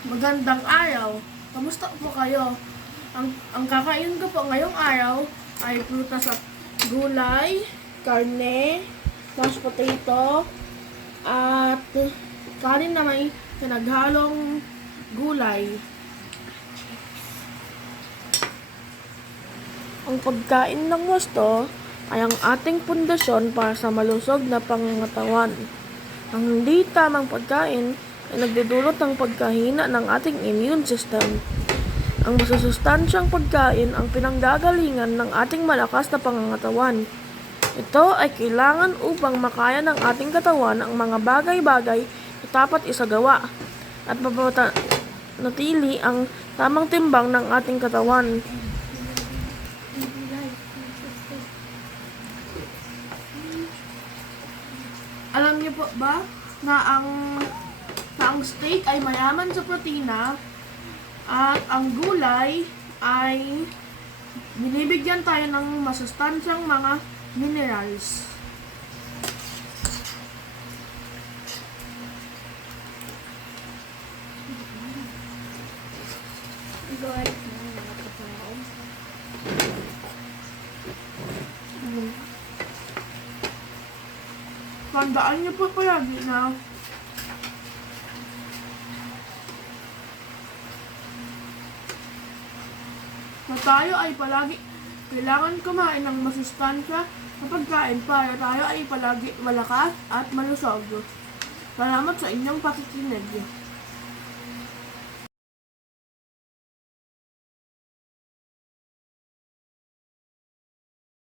Magandang araw. Kamusta po kayo? Ang kakain ko po ngayong araw ay prutas at gulay, karne, mashed potato, at kanin na may pinaghalong gulay. Ang pagkain ng gusto ay ang ating pundasyon para sa malusog na pangangatawan. Ang hindi tamang pagkain ay nagdudulot ng pagkahina ng ating immune system. Ang masusustansyang pagkain ang pinanggagalingan ng ating malakas na pangangatawan. Ito ay kailangan upang makaya ng ating katawan ang mga bagay-bagay na dapat isagawa at mapanatili ang tamang timbang ng ating katawan. Alam niyo po ba na ang steak ay mayaman sa protina at ang gulay ay binibigyan tayo ng masustansyang mga minerals. Tandaan niyo po palagi na tayo ay palagi kailangan kumain ng masustansya na pagkain para tayo ay palagi malakas at malusog. Salamat sa inyong pakikinig.